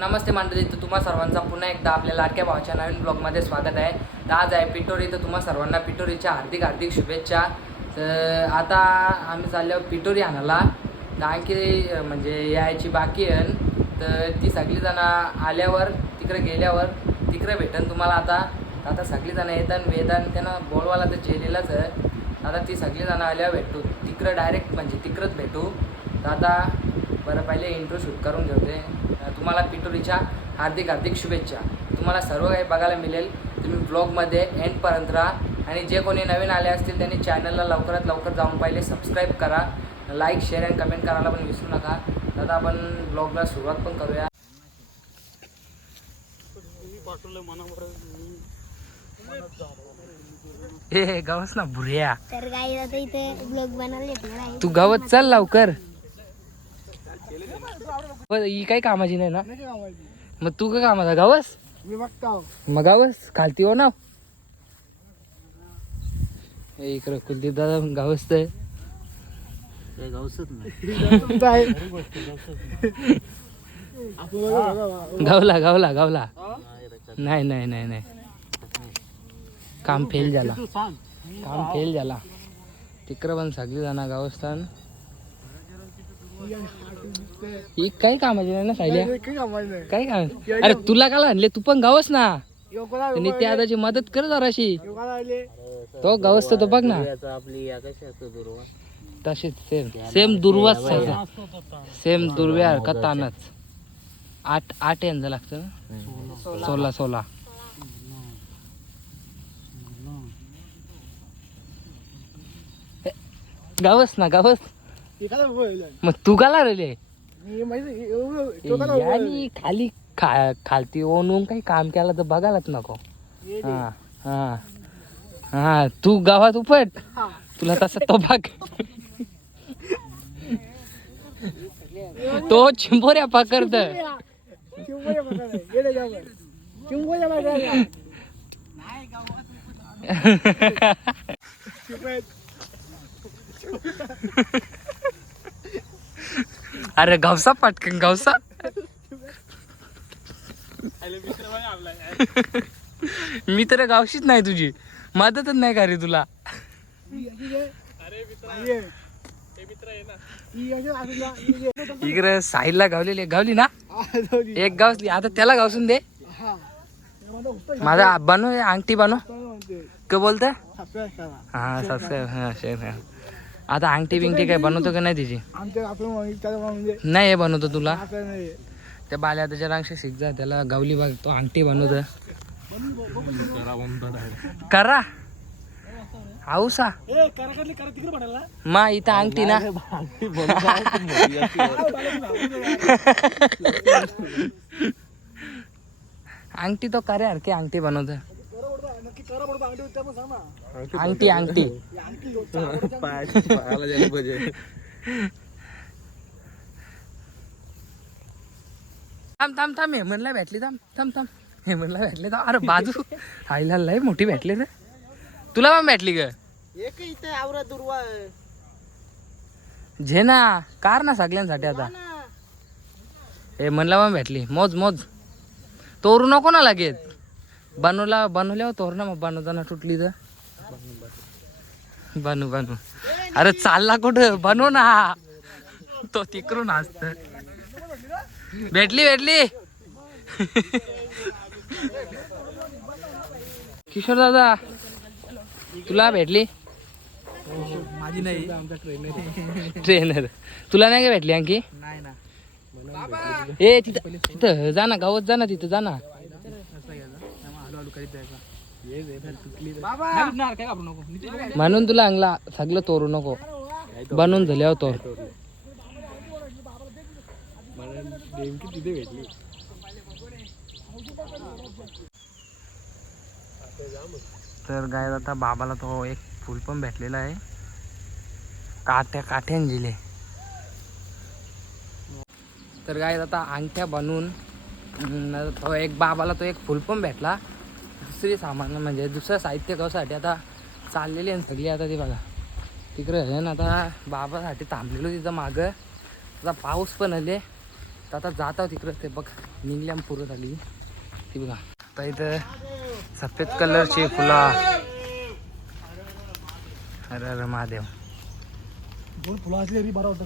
नमस्ते मंडळी, तर तुम्हा सर्वांचा पुन्हा एकदा आपल्या लाडक्या भावाच्या नवीन ब्लॉगमध्ये स्वागत आहे. तर आज आहे पिठोरी. तर तुम्हा सर्वांना पिठोरीच्या हार्दिक हार्दिक शुभेच्छा. तर आता आम्ही चाललो पिठोरी आणायला. तर आणखी म्हणजे यायची बाकी आहे. तर ती सगळीजण आल्यावर तिकडे गेल्यावर तिकडे भेटन तुम्हाला. आता सगळीजण येतात वेदान त्यांना बोलवायला तर जेलेलाच आहे. आता ती सगळीजण आल्यावर भेटू तिकडं डायरेक्ट, म्हणजे तिकडंच भेटू. तर आता बरं पहिले इंट्रो शूट करून घेते. तुम्हाला पिठोरीच्या हार्दिक हार्दिक शुभेच्छा. तुम्हाला सर्व काही बघायला मिळेल. तुम्ही ब्लॉगमध्ये एंडपर्यंत राहा. आणि जे कोणी नवीन आले असतील त्यांनी चॅनलला लवकरात लवकर जाऊन पहिले सबस्क्राईब करा, लाईक शेअर आणि कमेंट करायला पण विसरू नका. आता आपण ब्लॉगला सुरुवात पण करूया. हे गावच ना भुऱ्या, तर गाई आता इथे ब्लॉग बनवले. तू गावात चल लवकर. ही काही कामाची नाही ना, मग तू का कामाचा गावस? मग गावस खालती हो ना. इकडं कुलदीप दादा गावस तर गावला गावला गावला. नाही नाही नाही नाही, काम फेल झाला, काम फेल झाला. तिकडं पण सगळी जण गावस्थान. ही काही कामाची नाही ना सायल्या, काय काम? अरे तुला काला आणले, तू पण गावस ना. नित्या दादाची मदत कर जराशी. तो गावस तो बघ ना, तशीच सेम सेम दुर्वास, सेम दुर्व्या हरकतानच. 8 यांचं लागतं ना, 16 गावस ना गावस. मग तू काला रे खाली खालती ओनून काही काम केलं तर बघायलाच नको. हा हा हा, तू गावात उपट, तुला तसं तो बघ. तो चिंबोऱ्या पकडत. अरे गावसा पटकन गावसा. मी तर गावशीच नाही, तुझी मदतच नाही का रे तुला. इकडे साहिलला गावलेली गावली ना, एक गावसली. आता त्याला गावसून दे. माझा बनव अंगठी बनव का बोलत. हा सबस्क्राईब, हा शेअर. आता अंगठी बिंगठी काय बनवतो का नाही तिची? नाही हे बनवतो तुला. त्या बाल्या त्याच्या रांगशी शिक जा, त्याला गावली बघ, तो अंगठी बनवतो. करा औसा मा इथं अंगठी ना. अंगठी तो करे हरके अंगठी बनवतो. अंगठी अंगठी थांब थांब थांब, हेमनला भेटली. थांब थांब थांब, हेमनला भेटले. अरे बाजू आईला लय मोठी भेटली रे. तुला पण भेटली ग? झे ना कार ना सगळ्यांसाठी. आता हे म्हणला पण भेटली. मोज मोज, तोरू नको ना लागेल. बनवल्यावर तोर ना. मग बनवताना तुटली तर बनू. अरे चालला कुठं, बनव ना. तो तिकडून असत. भेटली किशोर दादा, तुला भेटली? माझी नाही, ट्रेनर. तुला नाही का भेटली आणखी? नाही ना. ए तिथं जा ना, गावात जा ना, तिथं जा ना. म्हणून तुला अंगला सगळं तोरू नको, बनवून झाल्यावर तोर. तर गाय आता बाबाला तो एक फुल पण भेटलेला आहे. काठ्यान जिले. तर गाय आता अंगठ्या बनवून तो एक बाबाला तो एक फुल पण भेटला. दुसरी सामान म्हणजे दुसरं साहित्य कशासाठी आता चाललेली आहे सगळी. आता ती बघा तिकडे आहे ना. आता बाबासाठी थांबलेलो तिथं मागं. आता पाऊस पण आले. तर आता जात आहोत तिकडं. ते बघ निघल्या पुरत आली ती बघा. आता इथं सफेद कलरची फुलं. अरे अरे महादेव. दोन फुलं असली तरी बरं होतं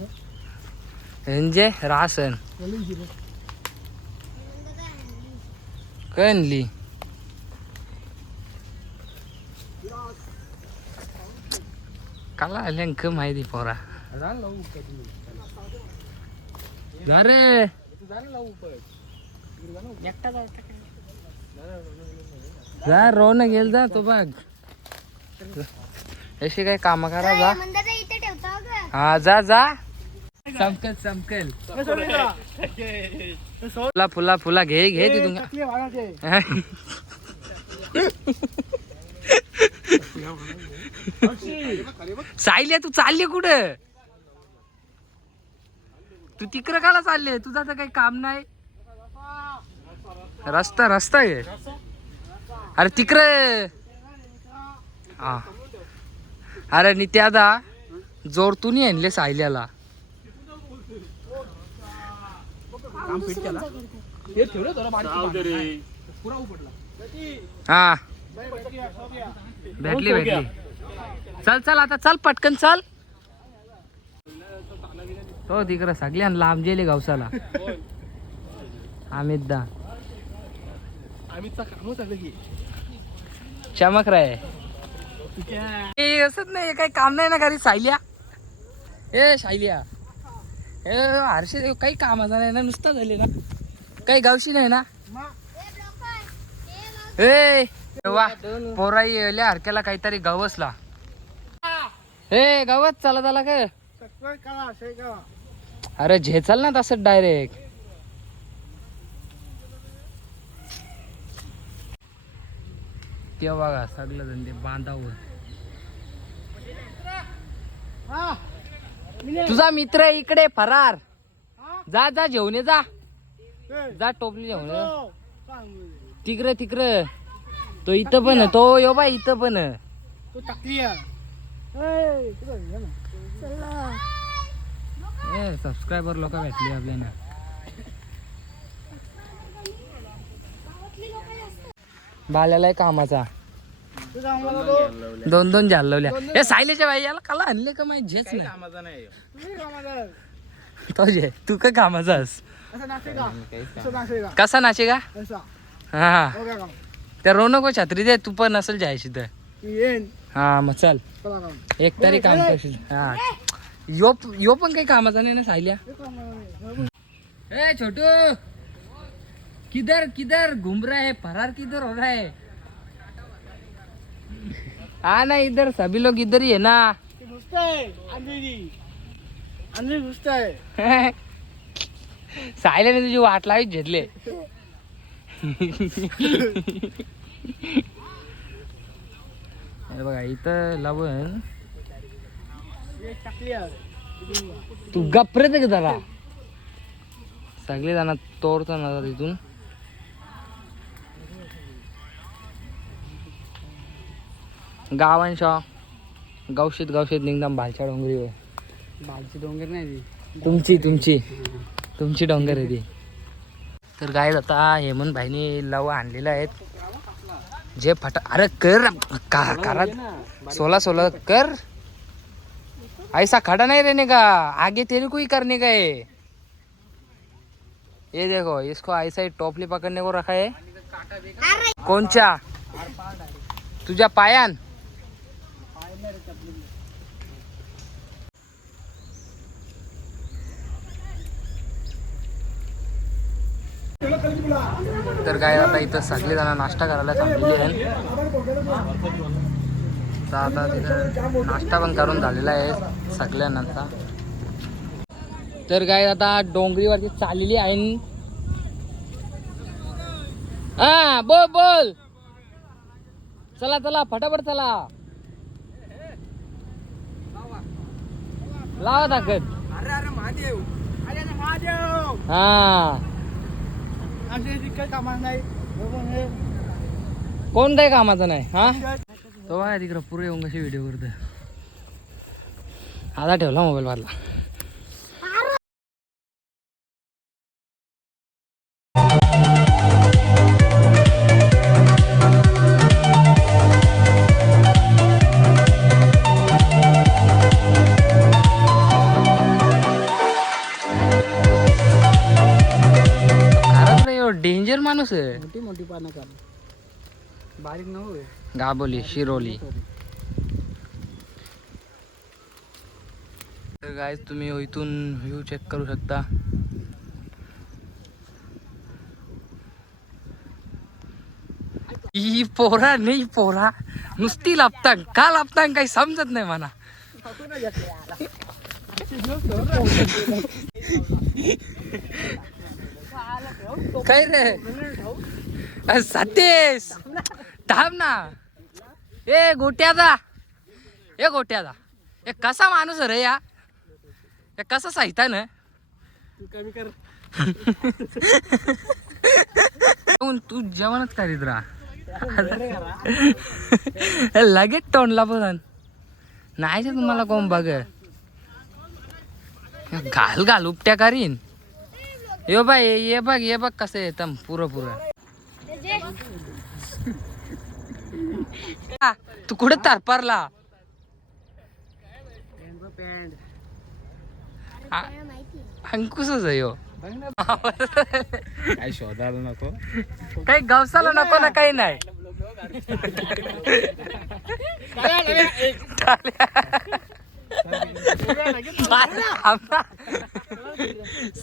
म्हणजे रासन कणली. काला आल्या माहिती पोरा. जा रे जा रोन गेल जा तू बघ. अशी काय काम करा जा. मंदाचा इथे ठेवतो ग. हा जा जा. चमकल चमकल. फुला फुला फुला घे घे ती तुला. सायल्या तू चालले कुठं. तू तिकडं काला चालले. तुझा तर काही काम नाही. रस्ता रस्ता आहे. अरे तिकडे. हा अरे नित्यादा जोरतून आणले सायल्याला. हा भेटली भेटली. चल चल आता चल पटकन चल. तो तिकडं सगळ्यां लांब गेले गावसाला. अमितदा चमक राय. असत नाही काही काम नाही ना घरी. सायल्या ए सायल्या ए हर्षे काही कामाचा नाही ना. नुसतं झाले ना काही गावशी नाही ना. ए वा पोराई हरक्याला काहीतरी गवसला. ए गवत चला चला काय. अरे झेचल ना तसं डायरेक्ट. ते बघा सगळं धंदे बांधावर. तुझा मित्र इकडे फरार. जा जा जेवणे जा जा टोपली जेवण. तिकडे तिकडे तो इथं पण. तो यो बा इथं पण. सबस्क्रायबर लोक भेटली आपल्याला. बाल्याला कामाचा दोन दोन झाल लावल्या. हे सायलेच्या बाई याला काला आणले का माहिती झेच नाही. तो जे तू का कामाचास. कसा नाचे का. हा त्या रोनको छत्री दे. तू पण असेल जायची तर. हा मग चल एक तरी काम करशील. हा यो यो पण काही कामाचा नाही ना सायल्या. ए छोटू किधर किधर घूम रहा है. फरार किधर हो रहा है. हा ना इधर सभी लोग इधर ही है ना. सायल्याने तुझी वाट लावीत घेतले. बघा इथं लावून तू गप्रेत का जरा. सगळे जण तोडतो ना तिथून. गावांशा गावशीत गावशीत निघताम भालच्या डोंगरीवर. भालची डोंगर नाही तुमची तुमची तुमची डोंगर आहे ती. तर काय आता हेमंत भाईने लव आणलेला आहेत. जे फटा अरे कर करा 16 कर. ऐसा खड़ा नहीं रहने का. आगे तेरे को ही करने का है. ये देखो इसको ऐसा ही टोपली पकड़ने को रखा है. कोणच्या तुझ्या पायान. तर काय आता इथं सगळे जण नाश्ता करायला थांबलेले आहे. तर आता तिथं नाश्ता पण करून झालेला आहे सगळ्यांना. तर काय आता डोंगरीवरती चाललेली आहे. हा बोल बोल. चला चला फटाफट चला. लावा ताकद. हा कोण काही कामाचं नाही. हा तो बघा तिकडं पुरे येऊन कशी व्हिडिओ करतोय. आता ठेवला मोबाईल वाला. माणूस आहे. मोठी मोठी पानं काढ, बारीक नव्हे. गाबोली शिरोली. तर गाईज तुम्ही इथून व्ह्यू चेक करू शकता. ही पोरा नाही पोरा नुसती लापतांग का लापतांग काही समजत नाही म्हणा. काय रे सतीश थांब ना. ए गोट्यादा हे कसा माणूस रे या, हे कसा साहित्य ना. कमी कर. तू जेवणच करीत राहा. लगेच तोंडला पण नाही ते तुम्हाला कोण बघ घाल उपट्या करीन. ये बाय ये बघ कसं येतं पुरं. तू कुठे तरपारला. अंकुशच आहे यो. काय शोधायला नको, काही गवसाला नको ना काही नाही.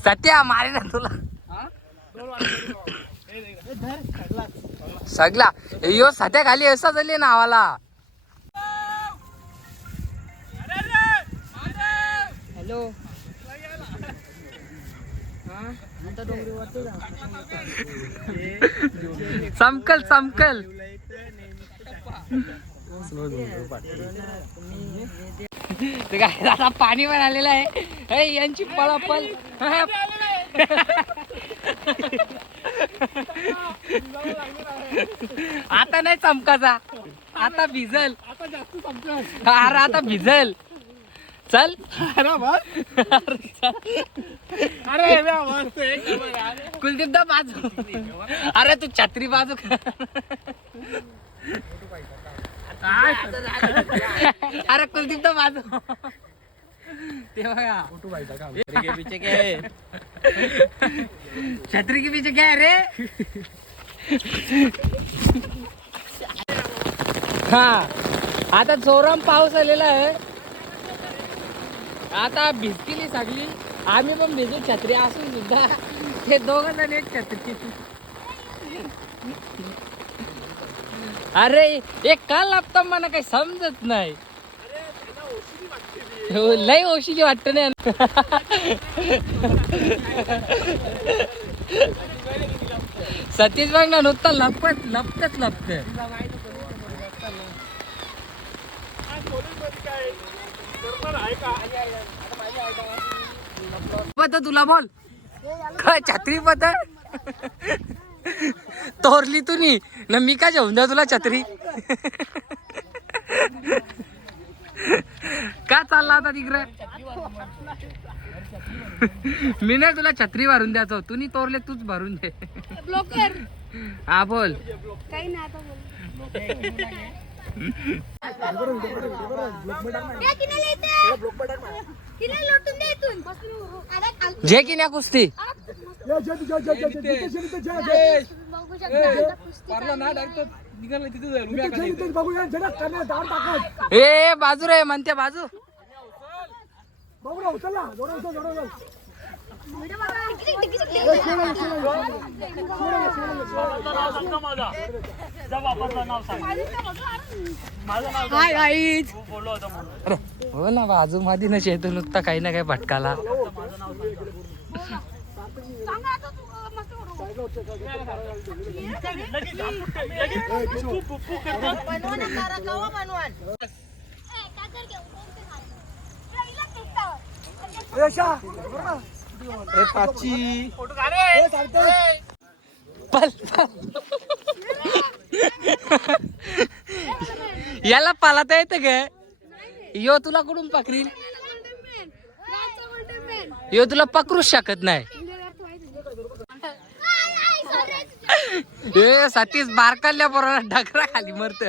सत्या मारे ना तुला सगळा यो सध्या खाली असा झाली नावाला. हॅलो चमकल काय आता पाणी पण आलेलं आहे. यांची पळापळ आता नाही चमकाचा, आता भिजल. अरे आता भिजल. चल कुलदीप दा बाजू. अरे तू छत्री बाजू. अरे कुलदीप दा बाजू. ते बघा छत्री के पीछे क्या है रे. हा आता जोराम पाऊस आलेला आहे. आता भिजकीली सगळी. आम्ही पण भिजू छत्री असून सुद्धा हे दोघं जण एक छत्री. अरे एक काल लागतं मला काही समजत नाही. लय ओशीची वाटत नाही. सतीश बघ ना नुसतं लपत. पत तुला बोल काय छत्री पत तोरली तुम्ही ना मी का जेवून द्या तुला छत्री. का चालला आता तिकडे. मी नाही तुला छत्री भरून द्यायचो. तू नी तोरले तूच भरून दे. हा बोल. जे की नाही कुस्ती. ए बाजू रे म्हणते बाजू. हो ना बाजू मध्ये ना शेत नुसता काही ना काही भटकाला. याला पालाता येतं ग. यो तुला कुठून पकरील. यो तुला पकडूच शकत नाही. ए सतीश बारकाल्या बरोबर ढकरा खाली मरत.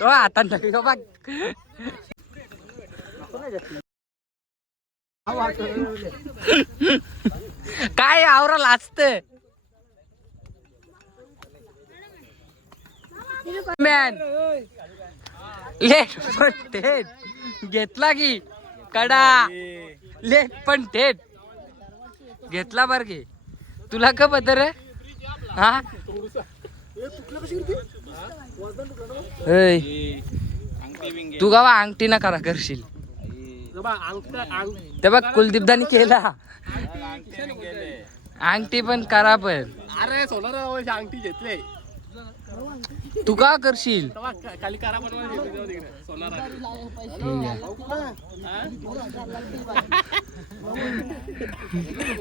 तो आता बघ काय आवरा लाचत. मॅन लेट पण थेट घेतला की कडा लेट पण थेट घेतला बर घे तुला का बदर हा तू गावा अंगठी ना करा करशील ते बघ कुलदीपदानी केला अंगठी पण करा पण अरे सोनार अंगठी घेतले तू का करशील खाली करा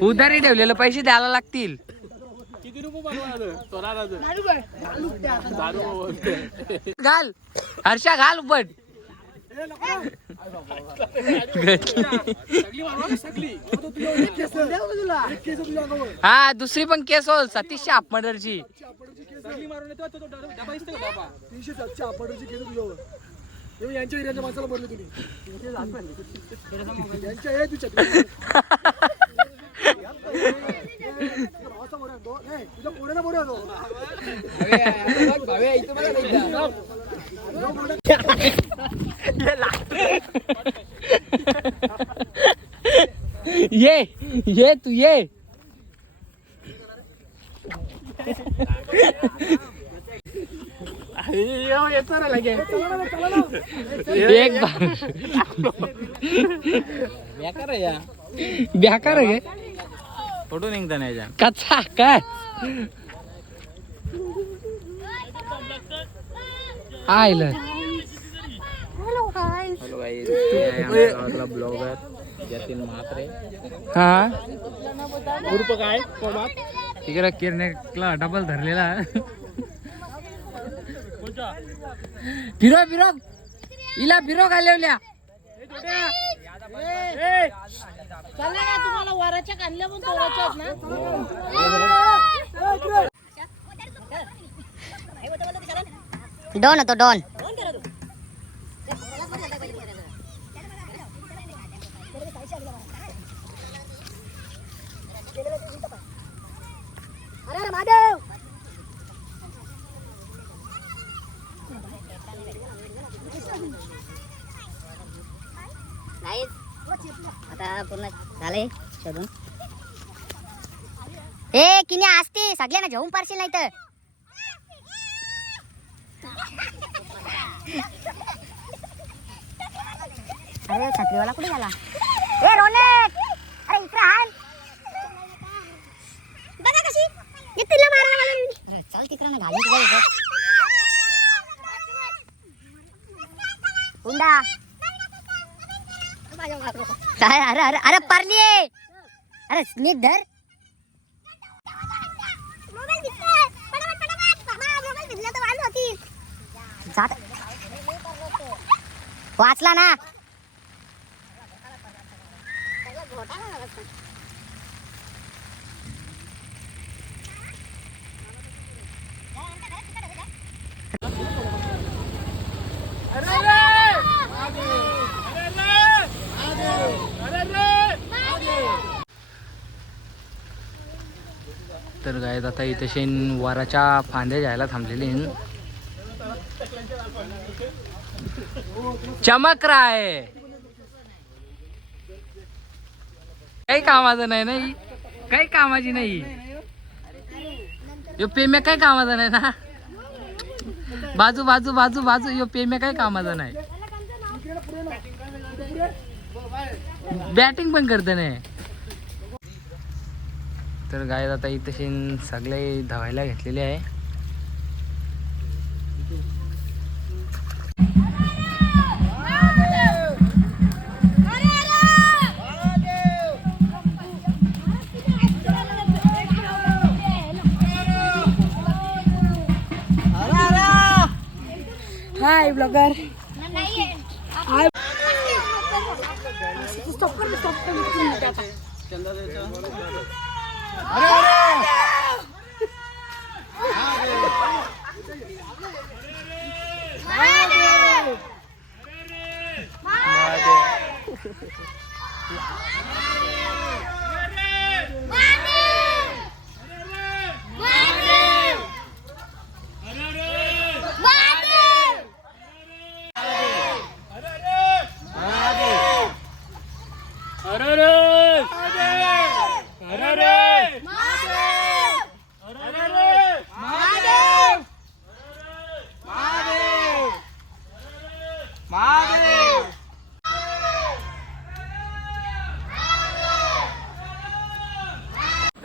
उधारी ठेवलेलं पैसे द्यायला लागतील किती रुपये बनवायचं घाल हर्षा घाल पण हा दुसरी पण केस हो सतीशच्या हाफ मर्डरची यांच्या एरियाच्या माणसाला बोलले तुम्ही तुझ्या पोऱ्याला बोलू ये तू ये येतो ना लगे एक बार बेकार आहे फोटो निघता नाही जाण कच्चा काय आयलं हॅलो गाईस ब्लॉगर जतीन म्हात्रे हा ग्रुप काय तिकडे किरण्याला डबल धरलेला फिरो फिरो इला फिरो घालवल्या तुम्हाला वराच्या काढल्या पण तोराच्या ना डॉन होतो डॉन आता पूर्ण झालंय शोधून ए किने असते सगळ्यांना घेऊन पारशील नाही तर अरे छत्रीवाला कुठे झाला ए रोनेट अरे इकडे आण बघा कशी तिला मारला मला चल तिकडे ना घाली तुला हुंडा काय अरे अरे अरे परली अरे नीट धर वाचला ना तर गायत आता इथे शेण वाराच्या फांद्या जायला थांबलेली चमक रहा है काही कामाचं नाही नाही काही कामाची नाही यो पेम्या काही कामाचा नाही ना बाजू बाजू बाजू बाजू यो पेम्या काही कामाचा नाही बॅटिंग पण करत नाही तर गाय आता इथे सगळे धावायला घेतलेले आहे हाय ब्लॉगर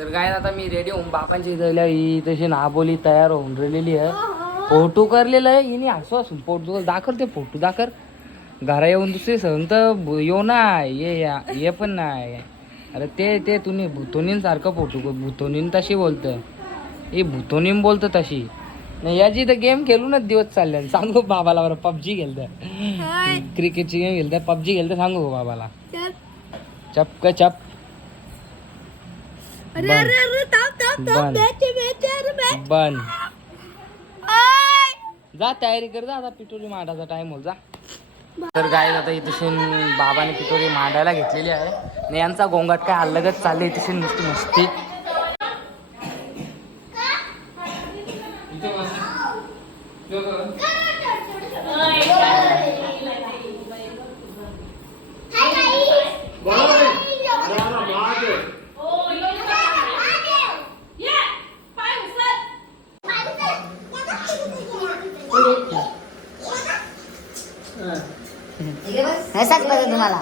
तर काय आता मी रेडी होऊन बापांची इथं ही तशी नाबोली तयार होऊन राहिलेली आहे. फोटो करलेलं आहे हिने हसू हसून फोटो दाखल ते फोटो दाखल घरा येऊन दुसरे सण तर येऊ नाही ये पण नाही. अरे ते तुम्ही भुतोनींसारखं फोटो भुतोनीन तशी बोलतं हे भुतोनीन बोलतं तशी नाही. याची तर गेम खेळूनच दिवस चालले. सांगू बाबाला बरं पबजी खेळतं क्रिकेटची गेम खेळतं पबजी खेळतं सांगू बाबाला चप चप बन जा तयारी कर जा आता पिटोरी मांडायचा टाइम होईल जा. तर काय आता इथे बाबाने पिटोरी मांडायला घेतलेली आहे आणि यांचा गोंगाट काय अलगच चालले इथे नुसती मस्ती. ऐसाच पाहिजे तुम्हाला.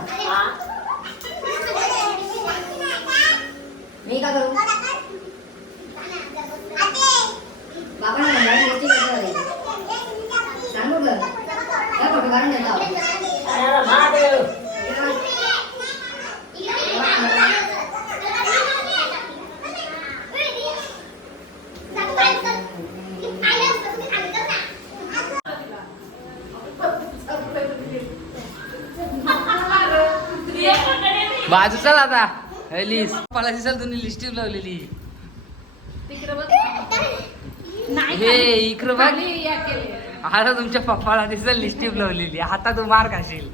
मी का करू बाबा सांगू ग काय फोटो काढून देतो. बाजू चल आता लिस्ट मला दिसल तुम्ही लिस्ट लावलेली हे इकडं बघ आता तुमच्या पप्पाला दिसल लिस्ट लावलेली आता तू मार खाशील.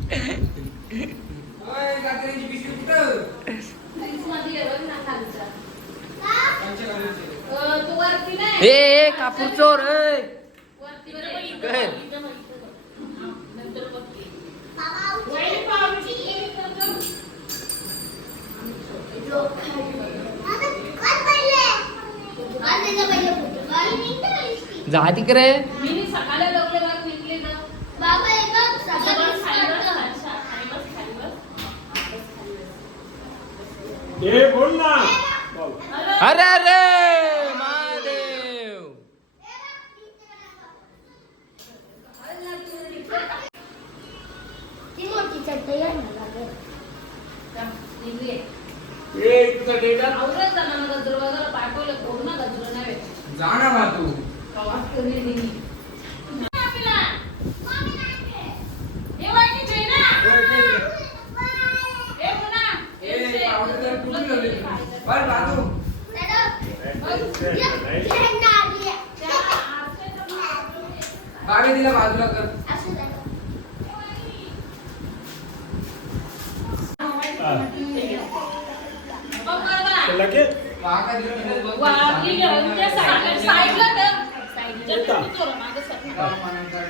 हे कापूर चोर जा तिकडे. अरे अरे महादेव जाणार ना तू बागे दिला बाजूला कर.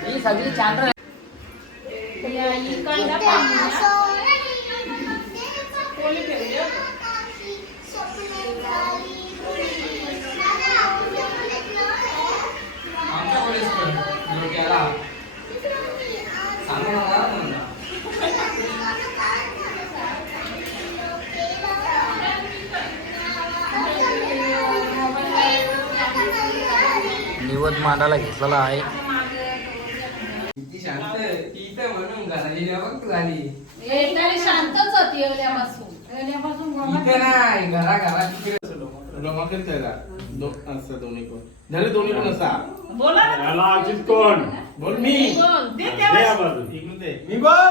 ही सगळी छान निवद मांडायला घेतलेला आहे. शांतच होती झाले दोन्ही पण असा बोला कोण बोल मी मी बोल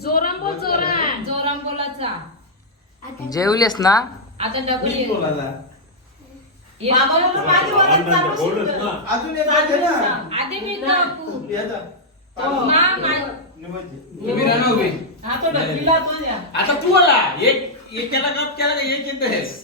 जोराम बोलाचा. जेवलेस ना आता डबल बोलायचा अजून आधी मी आता तू आला एक केला का केला का एक येतेस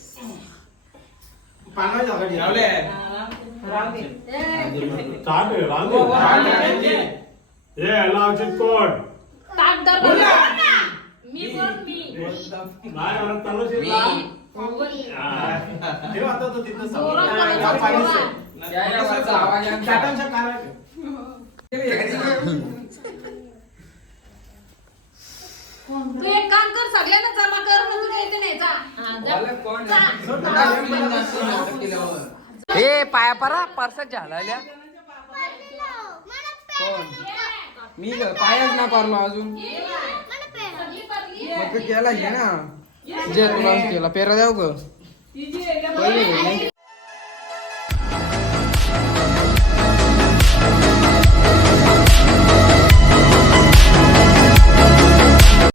तू एक काम कर सगळ्यांना जमा कर मग तुझ्या इथे नाही जा. हे पाया परा परसात झाला मी पायच ना पारलो अजून मग केला घे ना जे तुला केला पेरा द्याव ग पहिले